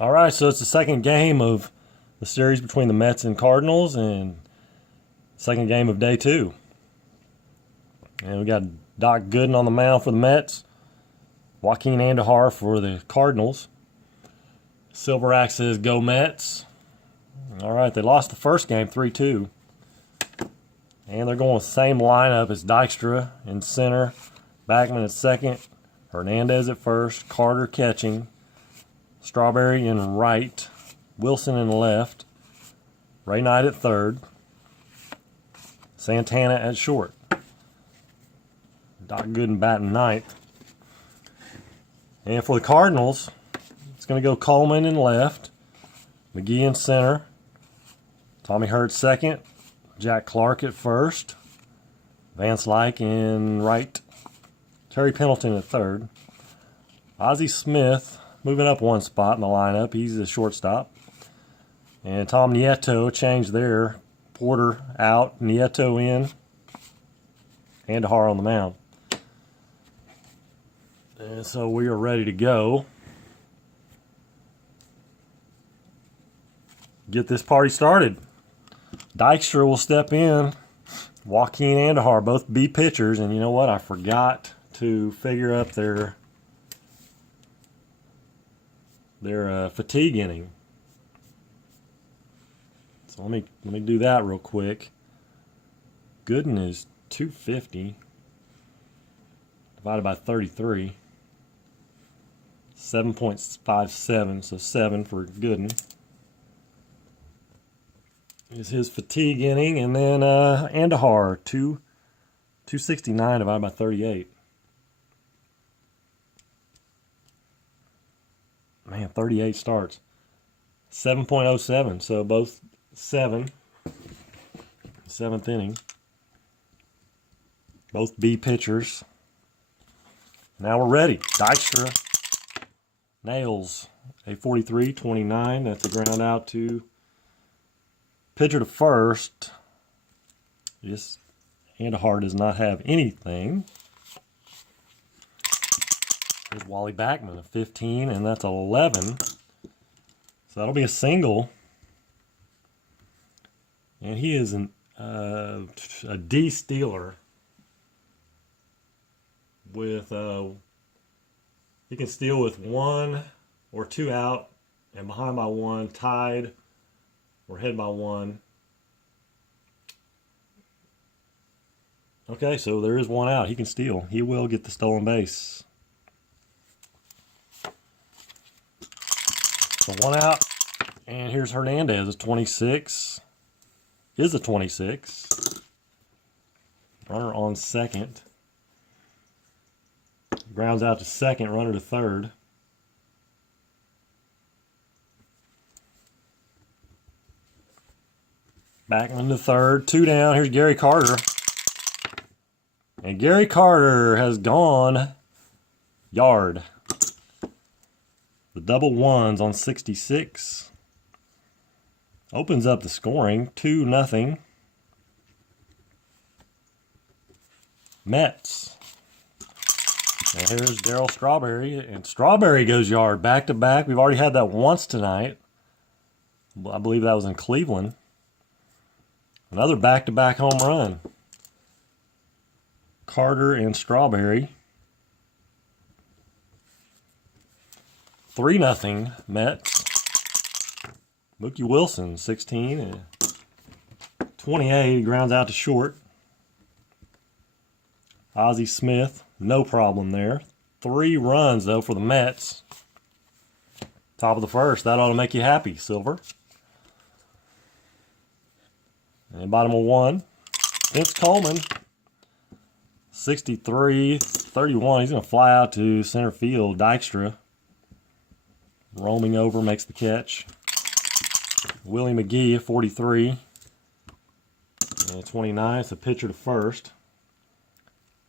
All right, so it's the second game of the series between the Mets and Cardinals, and second game of day two. And we got Doc Gooden on the mound for the Mets, Joaquin Andujar for the Cardinals. Silverax says go Mets. All right, they lost the first game 3-2. And they're going with the same lineup as Dykstra in center, Backman at second, Hernandez at first, Carter catching, Strawberry in right, Wilson in left, Ray Knight at third, Santana at short. Doc Gooden batting ninth. And for the Cardinals, it's going to go Coleman in left, McGee in center, Tommy Hurt second, Jack Clark at first, Vance Lyke in right, Terry Pendleton at third, Ozzie Smith moving up one spot in the lineup. He's the shortstop. And Tom Nieto changed there. Porter out, Nieto in, Andujar on the mound. And so we are ready to go. Get this party started. Dykstra will step in. Joaquin Andujar, both B pitchers. And you know what? I forgot to figure up their fatigue inning. So let me do that real quick. Gooden is 250 divided by 33. 7.57, so 7 for Gooden is his fatigue inning, and then Andujar 269 divided by 38. Man, 38 starts. 7.07, so both 7. Seventh inning. Both B pitchers. Now we're ready. Dykstra nails a 43-29. That's a ground out to pitcher to first. This Andujar does not have anything. There's Wally Backman, a 15, and that's 11. So that'll be a single. And he is a D stealer with he can steal with 1 or 2 out and behind by 1, tied or ahead by 1. Okay, so there is 1 out. He can steal. He will get the stolen base. So 1 out, and here's Hernandez, a 26. Is a 26. Runner on second. Grounds out to second, runner to third. Backman to third, 2 down. Here's Gary Carter. And Gary Carter has gone yard. The double ones on 66. Opens up the scoring, 2-0. Mets. And here's Darryl Strawberry. And Strawberry goes yard back-to-back. We've already had that once tonight. I believe that was in Cleveland. Another back-to-back home run. Carter and Strawberry. 3-0 Mets. Mookie Wilson, 16 and 28. He grounds out to short. Ozzie Smith, no problem there. 3 runs, though, for the Mets. Top of the first. That ought to make you happy, Silver. And bottom of 1. Vince Coleman, 63-31. He's going to fly out to center field. Dykstra roaming over, makes the catch. Willie McGee, 43. And 29. It's a pitcher to first.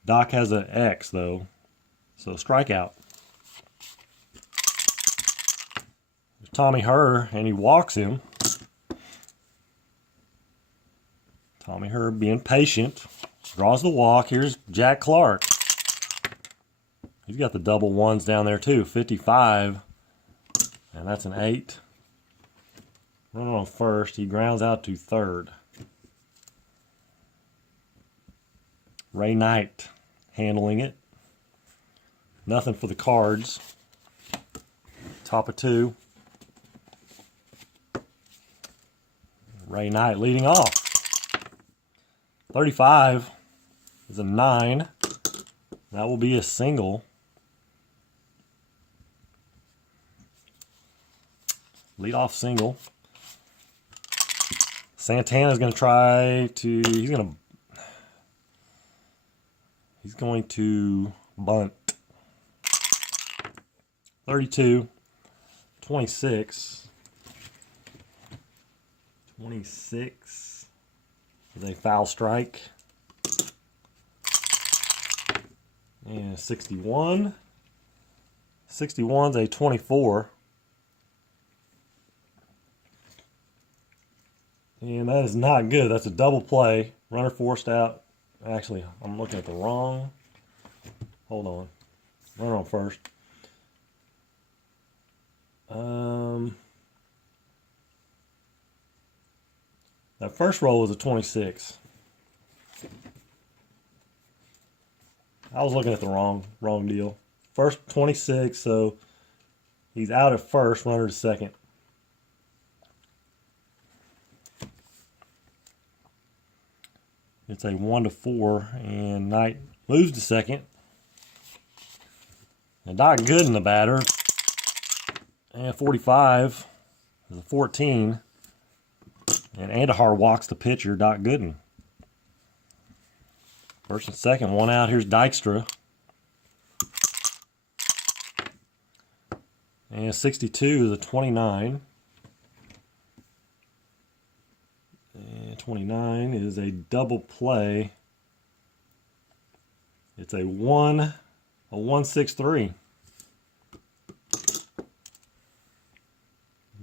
Doc has an X, though. So strikeout. There's Tommy Herr, and he walks him. Tommy Herr being patient. Draws the walk. Here's Jack Clark. He's got the double ones down there, too. 55. And that's an 8. Runner on first. He grounds out to third. Ray Knight handling it. Nothing for the Cards. Top of 2. Ray Knight leading off. 35 is a 9. That will be a single. Lead-off single. Santana's going to try to... He's going to bunt. 32. 26. 26 is a foul strike. And 61. 61 is a 24. And that is not good. That's a double play. Runner forced out. Actually, I'm looking at the wrong. Hold on. Runner on first. That first roll was a 26. I was looking at the wrong deal. First 26, so he's out at first, runner to second. It's a 1-4, and Knight moves to second. And Doc Gooden, the batter. And 45 is a 14. And Andujar walks the pitcher, Doc Gooden. First and second, one out. Here's Dykstra. And 62 is a 29. And 29 is a double play. It's a 1-6-3.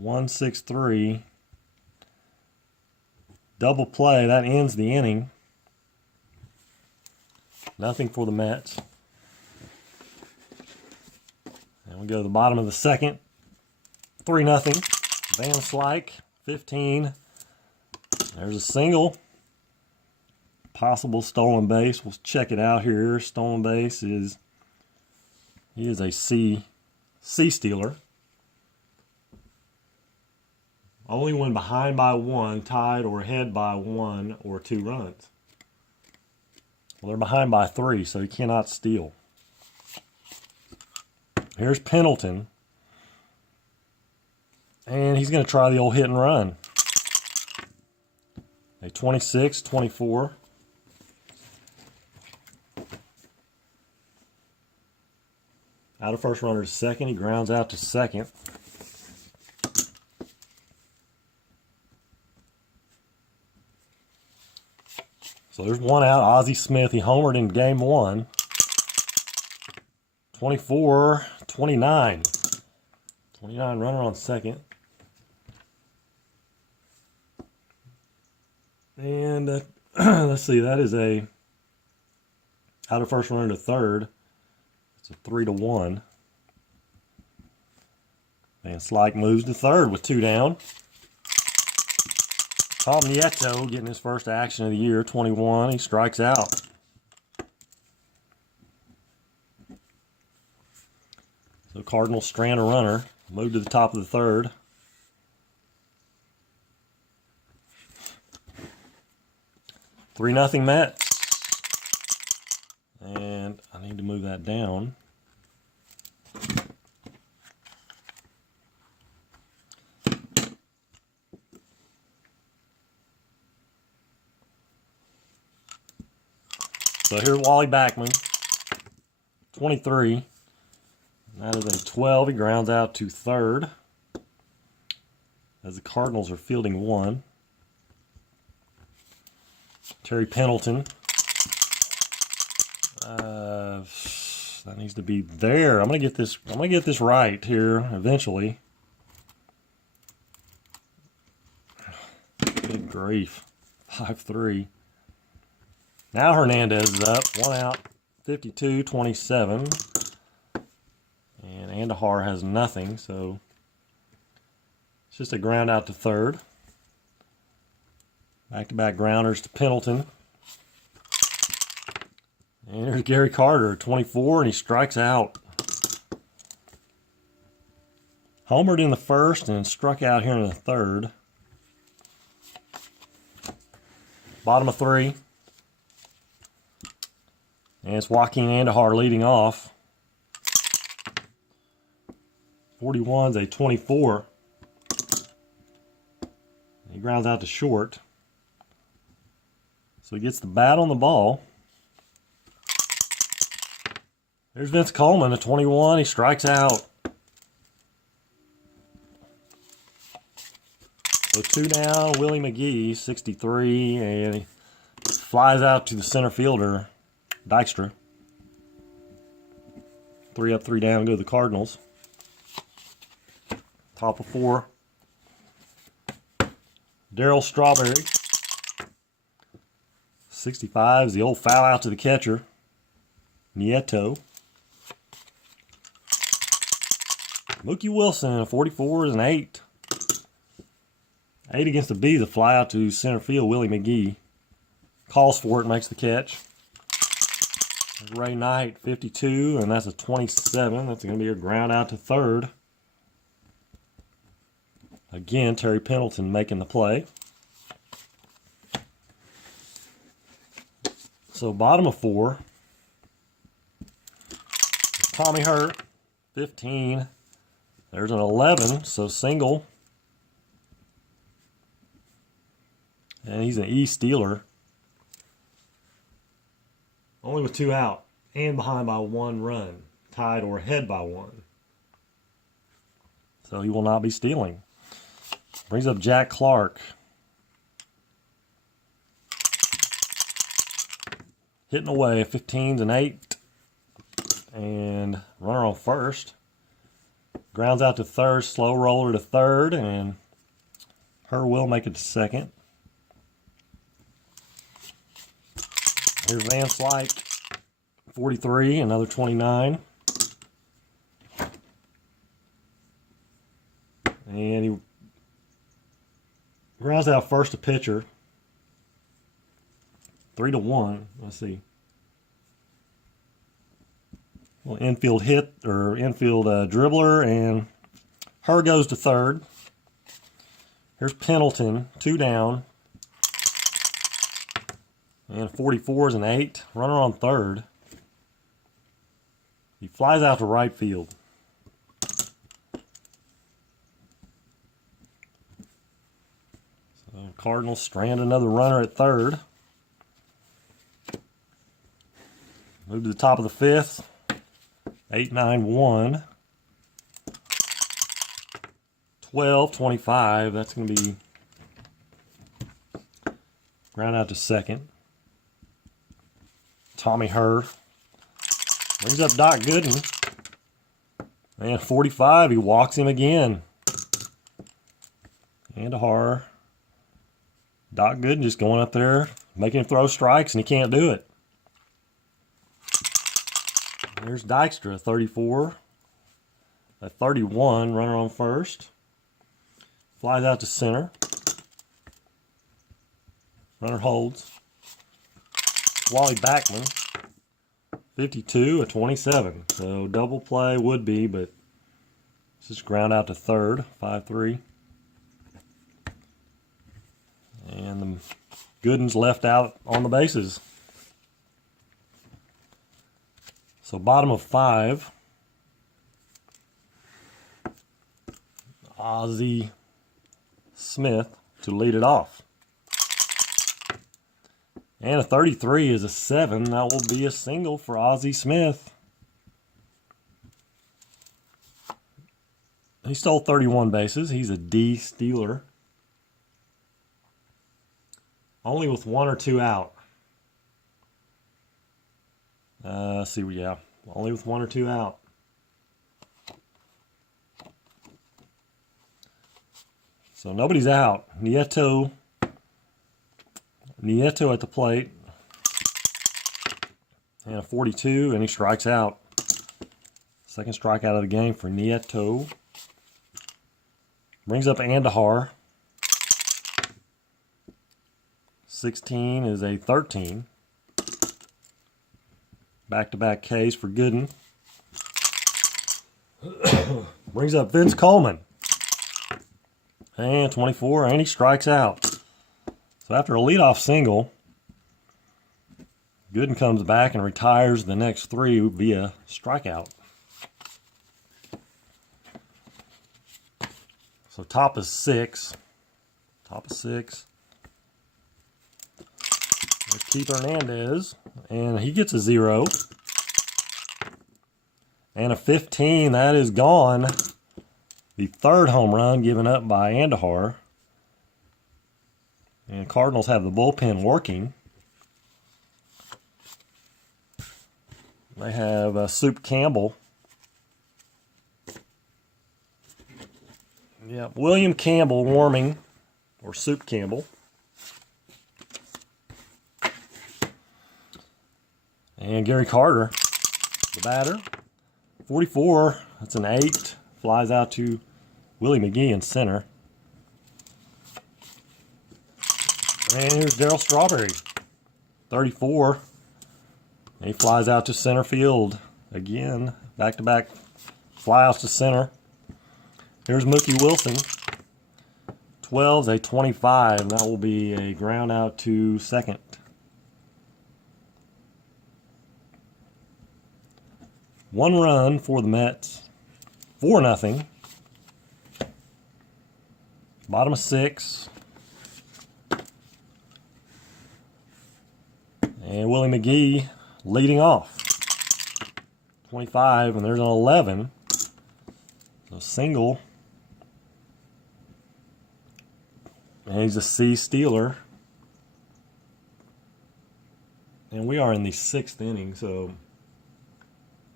1-6-3. Double play. That ends the inning. Nothing for the Mets. And we go to the bottom of the second. 3-0. Van Slyke, 15. There's a single. Possible stolen base. We'll check it out here. Stolen base is... He is a C stealer. Only when behind by 1, tied, or ahead by 1 or 2 runs. Well, they're behind by 3, so he cannot steal. Here's Pendleton. And he's going to try the old hit and run. A 26-24. Out of first, runner to second. He grounds out to second. So there's one out. Ozzie Smith, he homered in game 1. 24-29. 29 runner on second. And let's see, that is a out of first runner to third. It's a 3-1. Van Slyke moves to third with 2 down. Tom Nieto getting his first action of the year, 21. He strikes out. So Cardinals strand a runner, move to the top of the third. Three 0 Mets. And I need to move that down. So here's Wally Backman, 23. That is a 12. He grounds out to third as the Cardinals are fielding 1. Terry Pendleton. That needs to be there. I'm gonna get this right here eventually. Good grief. 5-3. Now Hernandez is up. 1 out. 52-27. And Andujar has nothing, so It's just a ground out to third. Back-to-back grounders to Pendleton. And there's Gary Carter, 24, and he strikes out. Homered in the first and struck out here in the third. Bottom of 3. And it's Joaquin Andujar leading off. 41's a 24. He grounds out to short. So he gets the bat on the ball. There's Vince Coleman, a 21. He strikes out. So 2 down, Willie McGee, 63, and he flies out to the center fielder, Dykstra. 3 up, 3 down, go to the Cardinals. Top of 4. Darryl Strawberry. 65 is the old foul out to the catcher, Nieto. Mookie Wilson, 44 is an 8. 8 against the B's, a fly out to center field, Willie McGee. Calls for it, makes the catch. Ray Knight, 52, and that's a 27. That's going to be a ground out to third. Again, Terry Pendleton making the play. So bottom of 4. Tommy Hurt, 15. There's an 11, so single. And he's an E stealer. Only with 2 out and behind by 1 run. Tied or ahead by 1. So he will not be stealing. Brings up Jack Clark. Hitting away, 15's an 8. And runner on first. Grounds out to third, slow roller to third, and Her will make it to second. Here's Van Slyke, 43, another 29. And he grounds out first to pitcher. 3-1. Let's see. Well, infield hit or infield dribbler, and Her goes to third. Here's Pendleton, 2 down. And 44 is an 8. Runner on third. He flies out to right field. So Cardinals strand another runner at third. Move to the top of the 5th. 8-9-1. 12-25. That's going to be ground out to second. Tommy Her brings up Doc Gooden. And 45, he walks him again. Andujar. Doc Gooden just going up there, making him throw strikes, and he can't do it. There's Dykstra, 34. At 31, runner on first. Flies out to center. Runner holds. Wally Backman, 52, a 27. So double play would be, but it's just ground out to third, 5-3. And the Gooden's left out on the bases. So bottom of 5. Ozzie Smith to lead it off. And a 33 is a 7. That will be a single for Ozzie Smith. He stole 31 bases. He's a D stealer. Only with 1 or 2 out. Let's see, yeah. Only with 1 or 2 out. So nobody's out. Nieto at the plate. And a 42, and he strikes out. Second strikeout of the game for Nieto. Brings up Andujar. 16 is a 13. Back-to-back Ks for Gooden. Brings up Vince Coleman. And 24, and he strikes out. So after a leadoff single, Gooden comes back and retires the next 3 via strikeout. So top is 6. Top of 6. There's Keith Hernandez, and he gets a 0. And a 15, that is gone. The 3rd home run given up by Andujar. And Cardinals have the bullpen working. They have Soup Campbell. Yeah, William Campbell warming, or Soup Campbell. And Gary Carter, the batter. 44, that's an 8. Flies out to Willie McGee in center. And here's Darryl Strawberry. 34. And he flies out to center field. Again, back-to-back flyouts to center. Here's Mookie Wilson. 12's a 25, and that will be a ground out to second. One run for the Mets. 4-0. Bottom of 6. And Willie McGee leading off. 25, and there's an 11. So single. And he's a C stealer. And we are in the 6th inning, so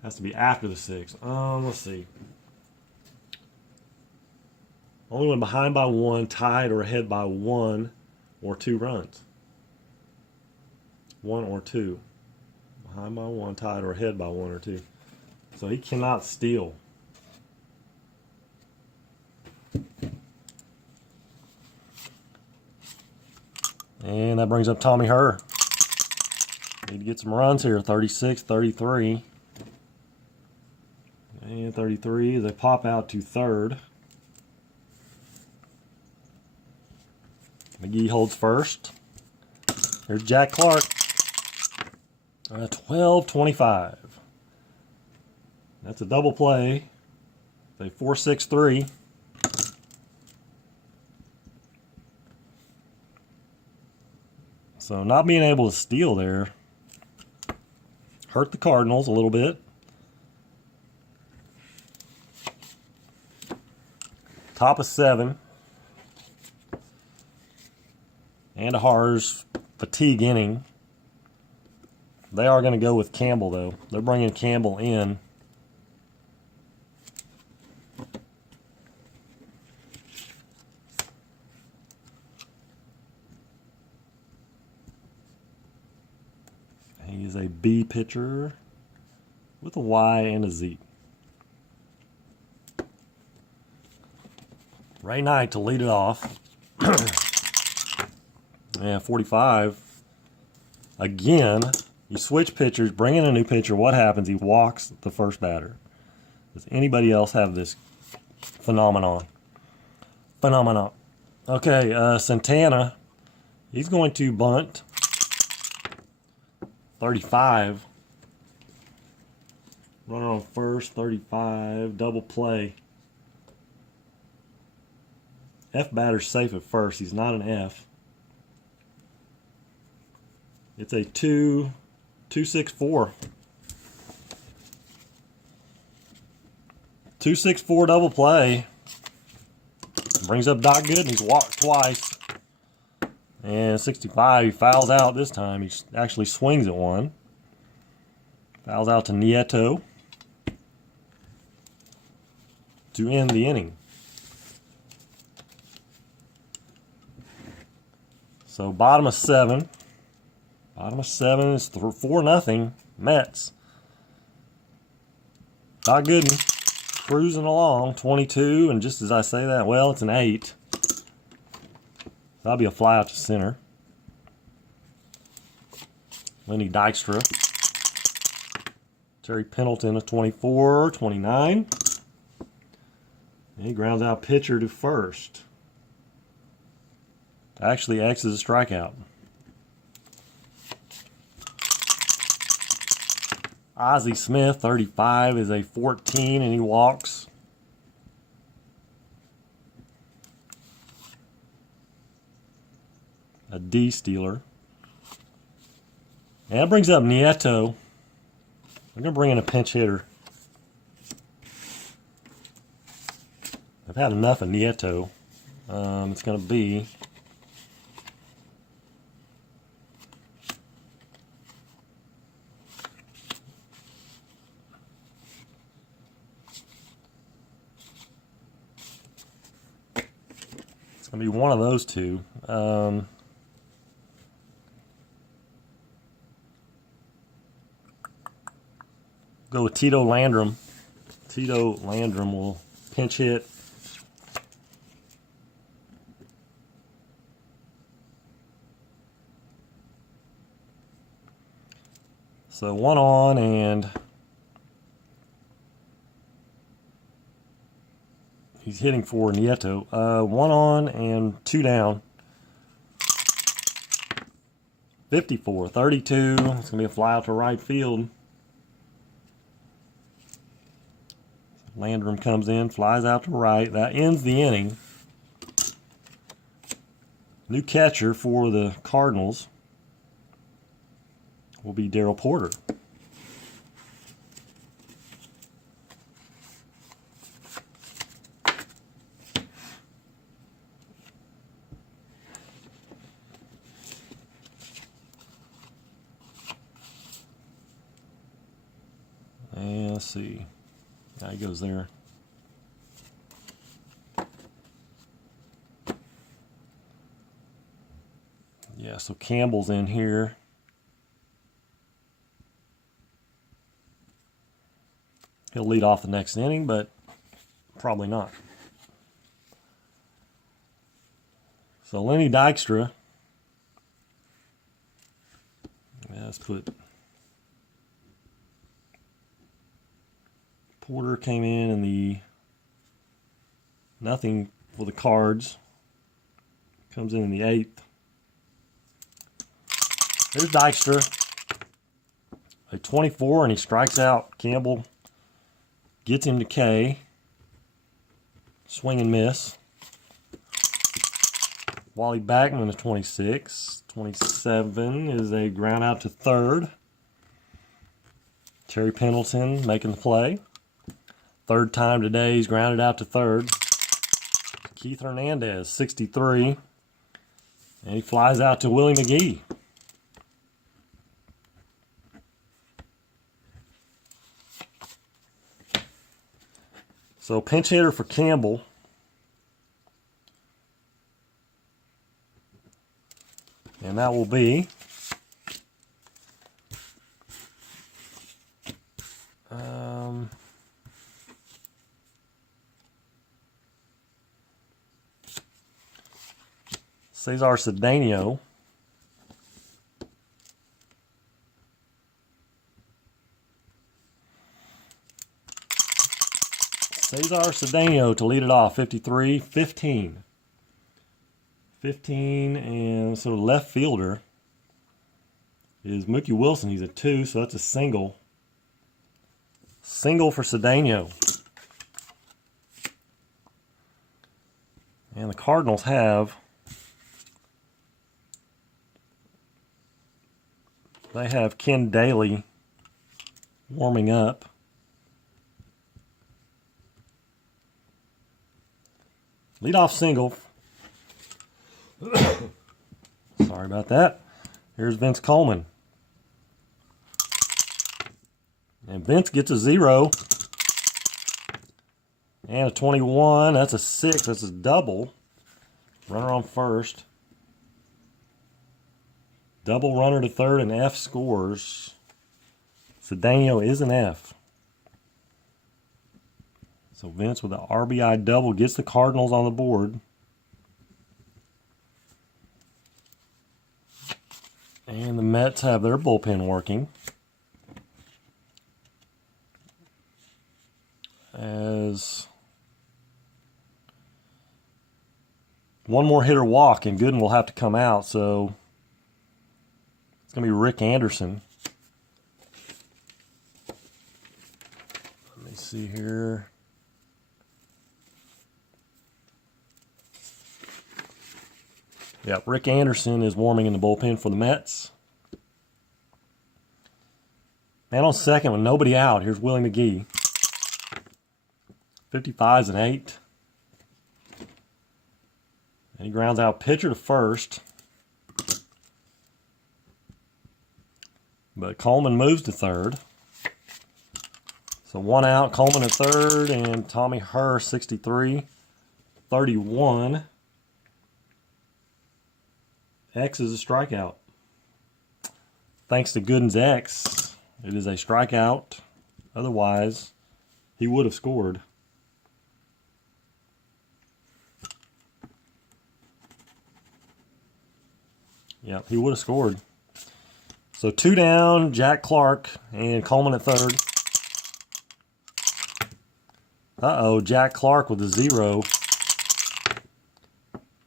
has to be after the 6th. Let's see. Only when behind by 1, tied, or ahead by 1 or 2 runs. 1 or 2. Behind by 1, tied, or ahead by 1 or 2. So he cannot steal. And that brings up Tommy Herr. Need to get some runs here. 36, 33. And 33 as they pop out to third. McGee holds first. Here's Jack Clark. 12-25. That's a double play. They 4-6-3. So not being able to steal there hurt the Cardinals a little bit. Top of 7. Andujar's fatigue inning. They are going to go with Campbell, though. They're bringing Campbell in. He's a B pitcher with a Y and a Z. Ray Knight to lead it off. Yeah, 45. Again, you switch pitchers, bring in a new pitcher. What happens? He walks the first batter. Does anybody else have this phenomenon? Okay, Santana. He's going to bunt. 35. Runner on first, 35. Double play. F batter's safe at first. He's not an F. It's a 2-6-4. 2-6-4 double play. Brings up Doc Gooden. He's walked twice. And 65, he fouls out this time. He actually swings at one. Fouls out to Nieto to end the inning. So bottom of 7. Bottom of 7 is 4-0 Mets. Doc Gooden. cruising along, 22, and just as I say that, well, it's an 8. That'll be a fly out to center. Lenny Dykstra. Terry Pendleton, a 24, 29. And he grounds out pitcher to first. Actually, X is a strikeout. Ozzie Smith, 35, is a 14, and he walks. A D stealer. And that brings up Nieto. I'm going to bring in a pinch hitter. I've had enough of Nieto. It's going to be one of those two. Go with Tito Landrum. Tito Landrum will pinch hit. So 1 on, and he's hitting for Nieto. 1 on and 2 down. 54, 32. It's going to be a fly out to right field. Landrum comes in, flies out to right. That ends the inning. New catcher for the Cardinals will be Darryl Porter. And let's see. Now he goes there. Yeah, so Campbell's in here. He'll lead off the next inning, but probably not. So Lenny Dykstra. Yeah, let's put Porter came in the nothing for the Cards. Comes in the 8th. There's Dykstra. A 24, and he strikes out. Campbell gets him to K. Swing and miss. Wally Backman is 26. 27 is a ground out to third. Terry Pendleton making the play. Third time today he's grounded out to third. Keith Hernandez, 63. And he flies out to Willie McGee. So pinch hitter for Campbell. And that will be Cesar Cedeno. Cesar Cedeno to lead it off, 53, 15. 15, and so left fielder is Mookie Wilson. He's a 2, so that's a single. Single for Cedeno. And the Cardinals have Ken Daly warming up. Leadoff single. Sorry about that. Here's Vince Coleman. And Vince gets a 0. And a 21. That's a 6. That's a double. Runner on first. Double runner to third, and F scores. Cedeno is an F. So Vince with the RBI double gets the Cardinals on the board. And the Mets have their bullpen working. As one more hitter walk and Gooden will have to come out, so it's going to be Rick Anderson. Let me see here. Yeah, Rick Anderson is warming in the bullpen for the Mets. Man on second with nobody out. Here's Willie McGee. 55's an 8. And he grounds out pitcher to first. But Coleman moves to third. So one out, Coleman at third, and Tommy Herr, 63. 31. X is a strikeout. Thanks to Gooden's X, it is a strikeout. Otherwise, he would have scored. Yep, he would have scored. So 2 down, Jack Clark and Coleman at third. Uh-oh, Jack Clark with a 0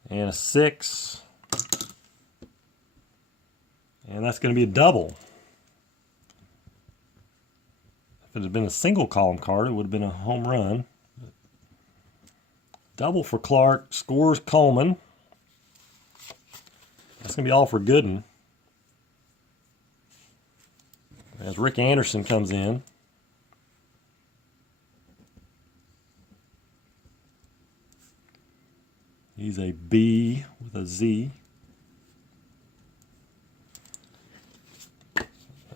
and a 6. And that's going to be a double. If it had been a single column card, it would have been a home run. Double for Clark, scores Coleman. That's going to be all for Gooden. As Rick Anderson comes in. He's a B with a Z.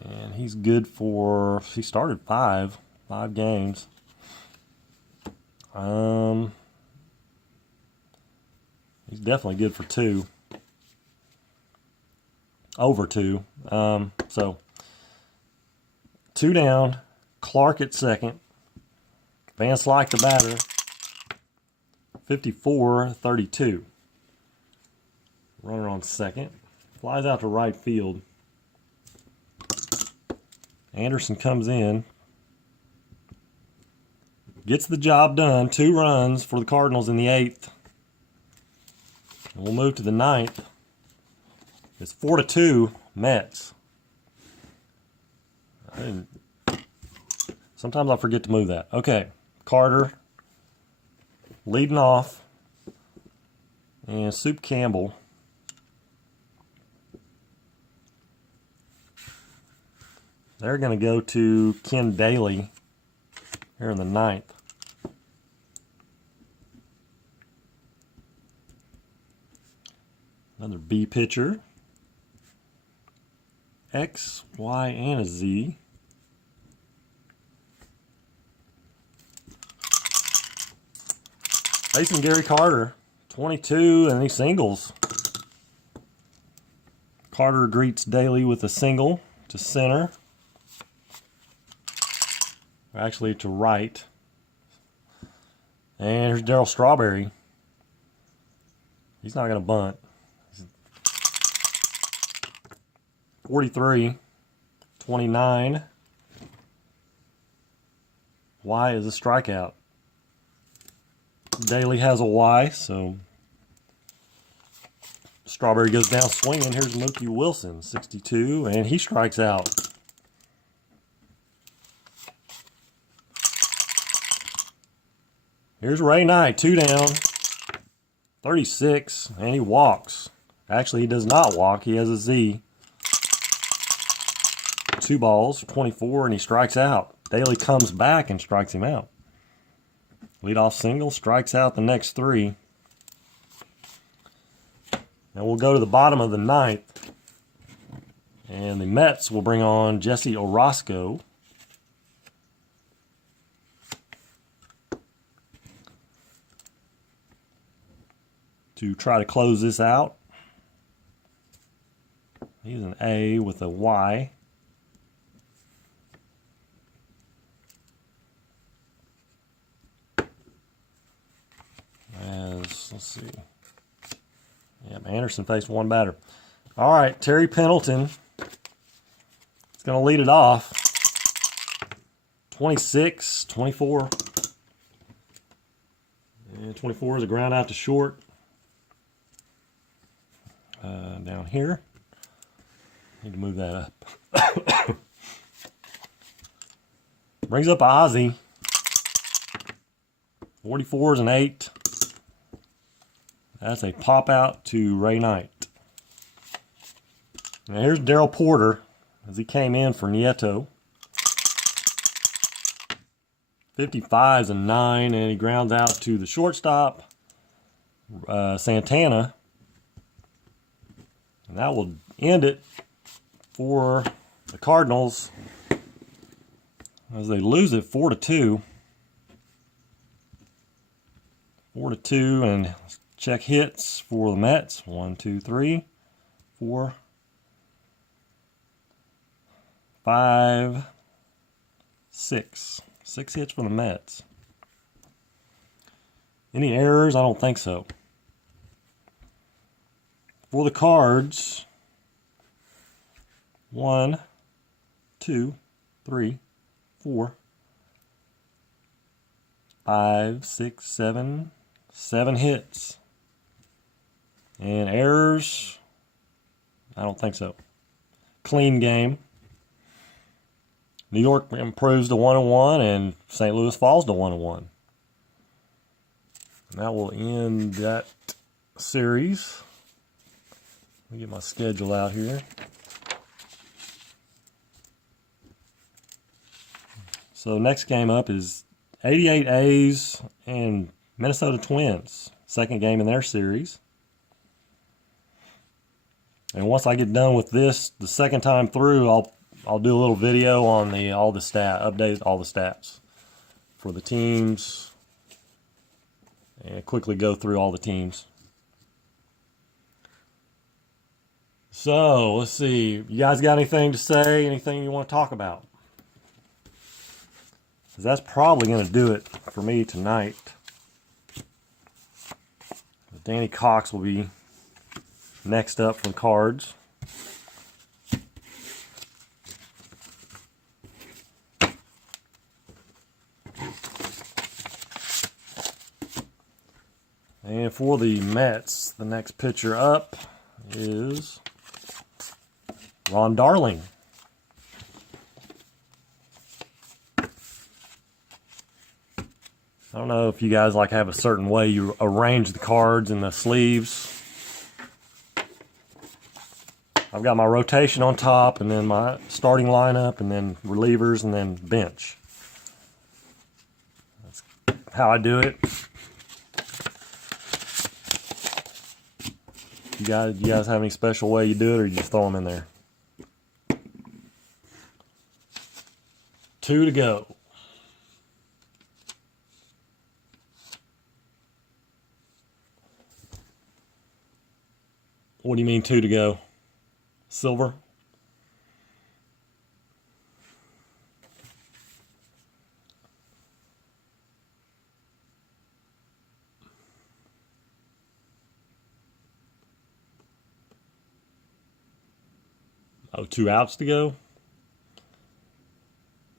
And he's good for, he started five games. He's definitely good for 2. Over 2. So 2 down, Clark at second. Van Slyke the batter. 54-32. Runner on second. Flies out to right field. Anderson comes in. Gets the job done. 2 runs for the Cardinals in the 8th. And we'll move to the 9th. It's 4-2 Mets. Sometimes I forget to move that. Okay, Carter leading off. And Soup Campbell. They're going to go to Ken Daly here in the 9th. Another B pitcher. X, Y, and a Z. Facing Gary Carter, 22, and he singles. Carter greets Daly with a single to center. Actually, to right. And here's Darryl Strawberry. He's not going to bunt. 43, 29. Y is a strikeout. Daly has a Y, so Strawberry goes down swinging. Here's Mookie Wilson, 62, and he strikes out. Here's Ray Knight, 2 down, 36, and he walks. Actually, he does not walk. He has a Z. 2 balls, 24, and he strikes out. Daly comes back and strikes him out. Leadoff single, strikes out the next 3. Now we'll go to the bottom of the 9th. And the Mets will bring on Jesse Orosco. To try to close this out. He's an A with a Y. Let's see. Yep, Anderson faced one batter. All right, Terry Pendleton is going to lead it off. 26, 24. And 24 is a ground out to short. Down here. Need to move that up. Brings up Ozzie. 44 is an 8. That's a pop out to Ray Knight. Now here's Darrell Porter as he came in for Nieto. 55 is a 9, and he grounds out to the shortstop, Santana. And that will end it for the Cardinals as they lose it 4-2. 4-2, and check hits for the Mets. 1, 2, 3, 4, 5, 6. 6 hits for the Mets. Any errors? I don't think so. For the Cards, 1, 2, 3, 4, 5, 6, 7. 7 hits. And errors? I don't think so. Clean game. New York improves to 1-1, and St. Louis falls to 1-1. And that will end that series. Let me get my schedule out here. So next game up is 88 A's and Minnesota Twins. Second game in their series. And once I get done with this, the second time through, I'll do a little video on update all the stats for the teams, and quickly go through all the teams. So let's see, you guys got anything to say? Anything you want to talk about? 'Cause that's probably going to do it for me tonight. Danny Cox will be next up for the Cards. And for the Mets, the next pitcher up is Ron Darling. I don't know if you guys have a certain way you arrange the cards in the sleeves. I've got my rotation on top, and then my starting lineup, and then relievers, and then bench. That's how I do it. You guys have any special way you do it, or you just throw them in there? 2 to go. What do you mean 2 to go? Silver? Oh, 2 outs to go?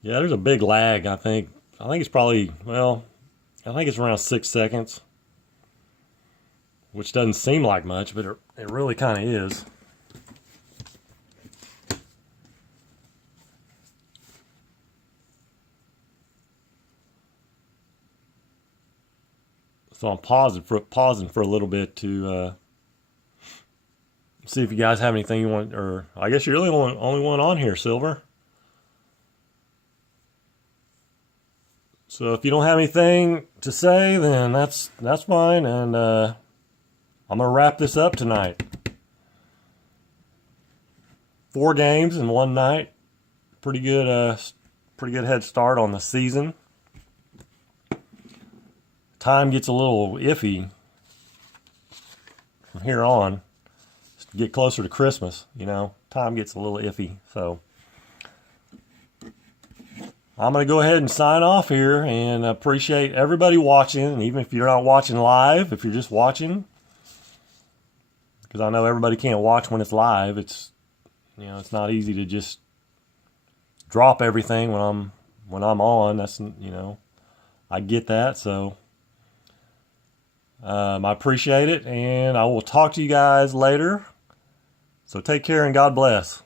Yeah, there's a big lag, I think. I think it's probably, I think it's around 6 seconds. Which doesn't seem like much, but it really kind of is. So I'm pausing for a little bit to see if you guys have anything you want, or I guess you're the only one on here, Silver. So if you don't have anything to say, then that's fine, and I'm gonna wrap this up tonight. 4 games in one night. Pretty good head start on the season. Time gets a little iffy from here on. Just to get closer to Christmas, time gets a little iffy. So I'm going to go ahead and sign off here and appreciate everybody watching. And even if you're not watching live, if you're just watching, because I know everybody can't watch when it's live. It's not easy to just drop everything when I'm on. That's, I get that. So I appreciate it, and I will talk to you guys later. So take care and God bless.